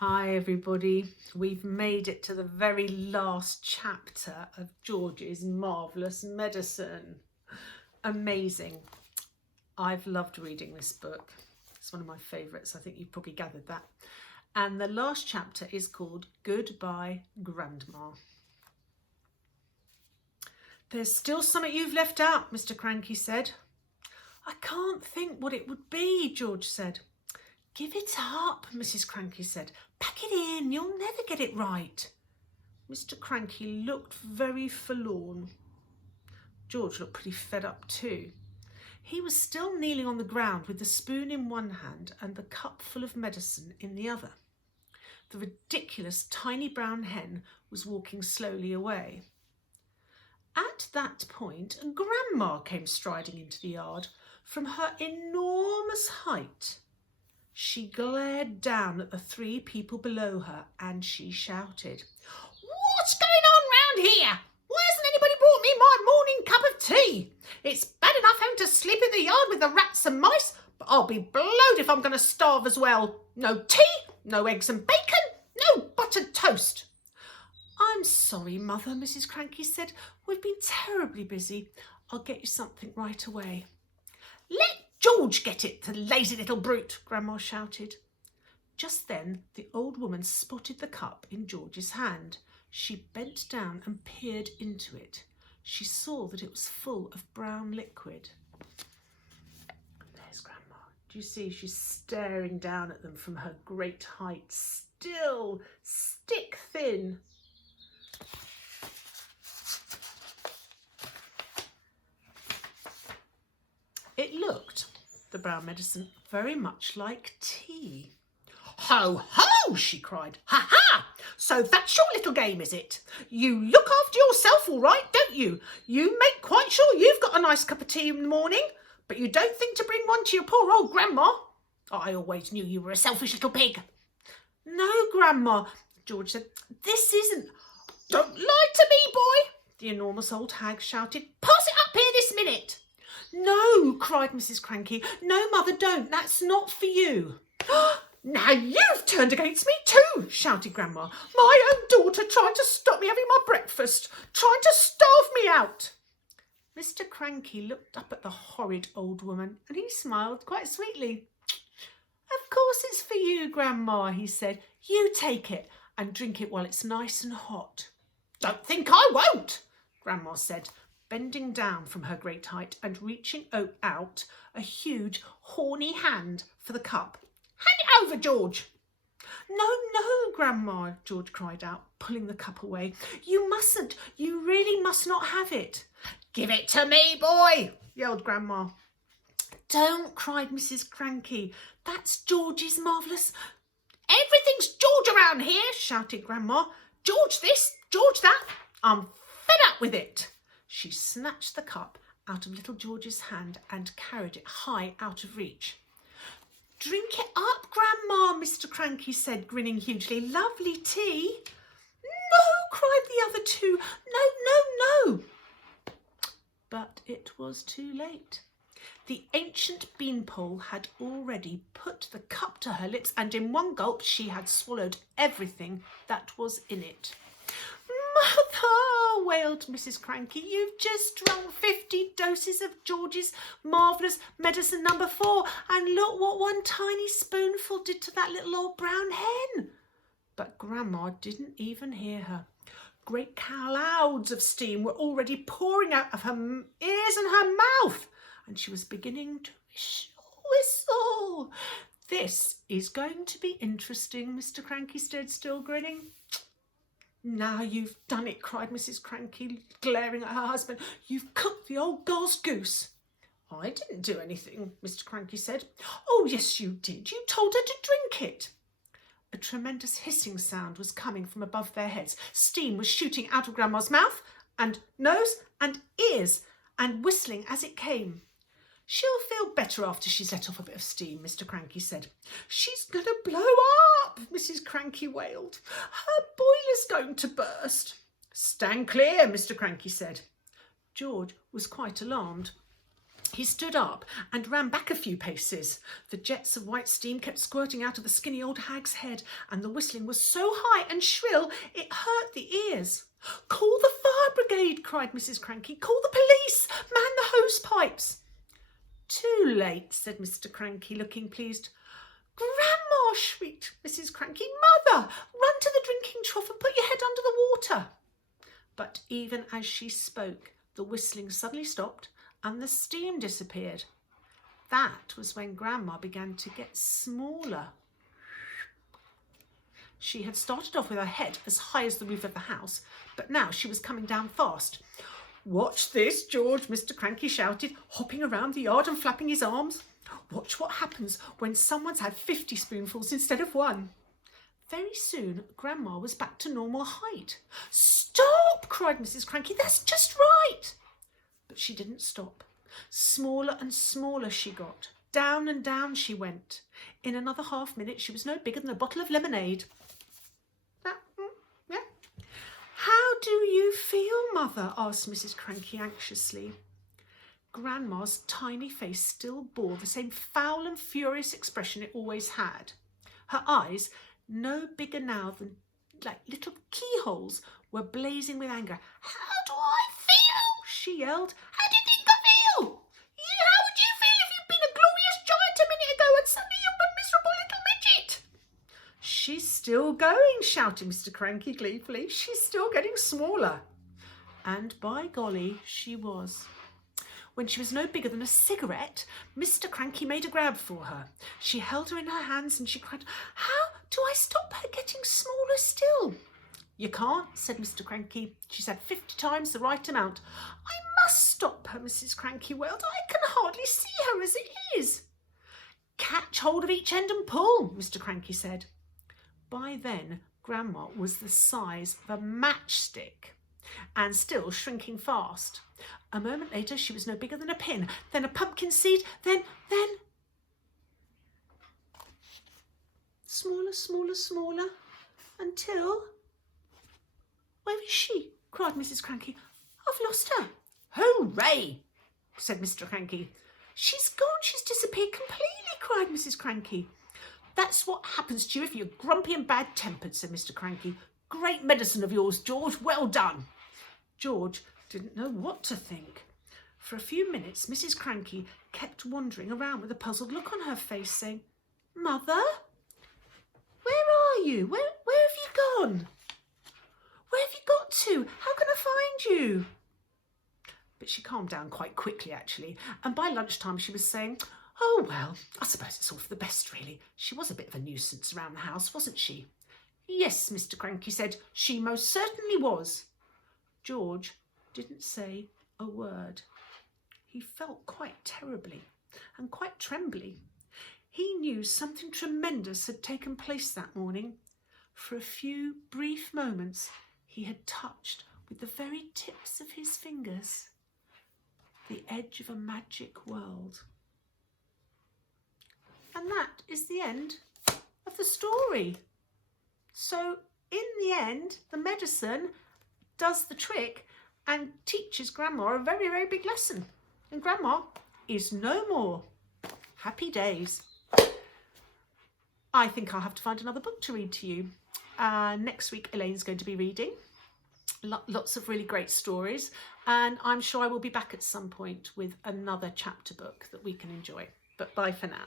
Hi everybody, we've made it to the very last chapter of George's Marvellous Medicine. Amazing. I've loved reading this book. It's one of my favourites. I think you've probably gathered that. And the last chapter is called Goodbye Grandma. There's still something you've left out, Mr. Cranky said. I can't think what it would be, George said. Give it up, Mrs. Cranky said. Pack it in, you'll never get it right. Mr. Cranky looked very forlorn. George looked pretty fed up too. He was still kneeling on the ground with the spoon in one hand and the cup full of medicine in the other. The ridiculous tiny brown hen was walking slowly away. At that point, Grandma came striding into the yard from her enormous height. She glared down at the three people below her and she shouted, What's going on round here? Why hasn't anybody brought me my morning cup of tea? It's bad enough having to sleep in the yard with the rats and mice, but I'll be blowed if I'm going to starve as well. No tea, no eggs and bacon, no buttered toast. I'm sorry, Mother, Mrs. Cranky said. We've been terribly busy. I'll get you something right away. Let George get it, the lazy little brute, Grandma shouted. Just then the old woman spotted the cup in George's hand. She bent down and peered into it. She saw that it was full of brown liquid. There's Grandma. Do you see? She's staring down at them from her great height, still stick thin. It looked, the brown medicine, very much like tea. Ho, ho, she cried. Ha, ha! So that's your little game, is it? You look after yourself all right, don't you? You make quite sure you've got a nice cup of tea in the morning, but you don't think to bring one to your poor old Grandma. I always knew you were a selfish little pig. No, Grandma, George said. This isn't... Don't lie to me, boy, the enormous old hag shouted. Pass it up here this minute. No, cried Mrs. Cranky. No, Mother, don't. That's not for you. Now you've turned against me too, shouted Grandma. My own daughter trying to stop me having my breakfast, trying to starve me out. Mr. Cranky looked up at the horrid old woman and he smiled quite sweetly. Of course it's for you, Grandma, he said. You take it and drink it while it's nice and hot. Don't think I won't, Grandma said, bending down from her great height and reaching out a huge, horny hand for the cup. Hand it over, George. No, no, Grandma, George cried out, pulling the cup away. You mustn't. You really must not have it. Give it to me, boy, yelled Grandma. Don't, cried Mrs. Cranky. That's George's Marvellous. Everything's George around here, shouted Grandma. George this, George that. I'm fed up with it. She snatched the cup out of little George's hand and carried it high out of reach. Drink it up, Grandma, Mr. Cranky said, grinning hugely. Lovely tea. No, cried the other two. No, no, no. But it was too late. The ancient beanpole had already put the cup to her lips, and in one gulp she had swallowed everything that was in it. Mother, wailed Mrs. Cranky, you've just drunk 50 doses of George's Marvellous Medicine No. 4, and look what one tiny spoonful did to that little old brown hen. But Grandma didn't even hear her. Great clouds of steam were already pouring out of her ears and her mouth, and she was beginning to whistle. This is going to be interesting, Mr. Cranky stood still grinning. Now you've done it, cried Mrs. Cranky, glaring at her husband. You've cooked the old girl's goose. I didn't do anything, Mr. Cranky said. Oh, yes, you did. You told her to drink it. A tremendous hissing sound was coming from above their heads. Steam was shooting out of Grandma's mouth and nose and ears and whistling as it came. She'll feel better after she's let off a bit of steam, Mr. Cranky said. She's going to blow up, Mrs. Cranky wailed. Her boiler's going to burst. Stand clear, Mr. Cranky said. George was quite alarmed. He stood up and ran back a few paces. The jets of white steam kept squirting out of the skinny old hag's head, and the whistling was so high and shrill it hurt the ears. "Call the fire brigade," cried Mrs. Cranky. "Call the police! Man the hose pipes!" "Too late," said Mr. Cranky, looking pleased. "Grandma!" shrieked Mrs. Cranky. "Mother! Run to the drinking trough and put your head under the water." But even as she spoke, the whistling suddenly stopped and the steam disappeared. That was when Grandma began to get smaller. She had started off with her head as high as the roof of the house, but now she was coming down fast. "Watch this, George," Mr. Cranky shouted, hopping around the yard and flapping his arms. "Watch what happens when someone's had 50 spoonfuls instead of one." Very soon, Grandma was back to normal height. "Stop!" cried Mrs. Cranky. "That's just right." But she didn't stop. Smaller and smaller she got. Down and down she went. In another half-minute, she was no bigger than a bottle of lemonade. Yeah. "How do you feel, Mother?" asked Mrs. Cranky anxiously. Grandma's tiny face still bore the same foul and furious expression it always had. Her eyes, no bigger now than like little keyholes, were blazing with anger. "How do I feel?" she yelled. "How do you think I feel? How would you feel if you'd been a glorious giant a minute ago and suddenly you're a miserable little midget?" "She's still going," shouted Mr. Cranky gleefully. "She's still getting smaller." And by golly, she was. When she was no bigger than a cigarette, Mr. Cranky made a grab for her. She held her in her hands and she cried, "How do I stop her getting smaller still?" "You can't," said Mr. Cranky. "She's had 50 times the right amount." "I must stop her," Mrs. Cranky wailed. "I can hardly see her as it is." "Catch hold of each end and pull," Mr. Cranky said. By then, Grandma was the size of a matchstick and still shrinking fast. A moment later, she was no bigger than a pin, then a pumpkin seed, then smaller, smaller, smaller, until... "Where is she?" cried Mrs. Cranky. "I've lost her." "Hooray!" said Mr. Cranky. "She's gone, she's disappeared completely," cried Mrs. Cranky. "That's what happens to you if you're grumpy and bad-tempered," said Mr. Cranky. "Great medicine of yours, George. Well done." George didn't know what to think. For a few minutes, Mrs. Cranky kept wandering around with a puzzled look on her face, saying, "Mother, where are you? Where have you gone? Where have you got to? How can I find you?" But she calmed down quite quickly, actually, and by lunchtime she was saying, "Oh, well, I suppose it's all for the best, really. She was a bit of a nuisance around the house, wasn't she?" "Yes," Mr. Cranky said, "she most certainly was." George didn't say a word. He felt quite terribly and quite trembly. He knew something tremendous had taken place that morning. For a few brief moments, he had touched with the very tips of his fingers the edge of a magic world. And that is the end of the story. So in the end, the medicine does the trick and teaches Grandma a very, very big lesson. And Grandma is no more. Happy days. I think I'll have to find another book to read to you. Next week, Elaine's going to be reading. Lots of really great stories. And I'm sure I will be back at some point with another chapter book that we can enjoy. But bye for now.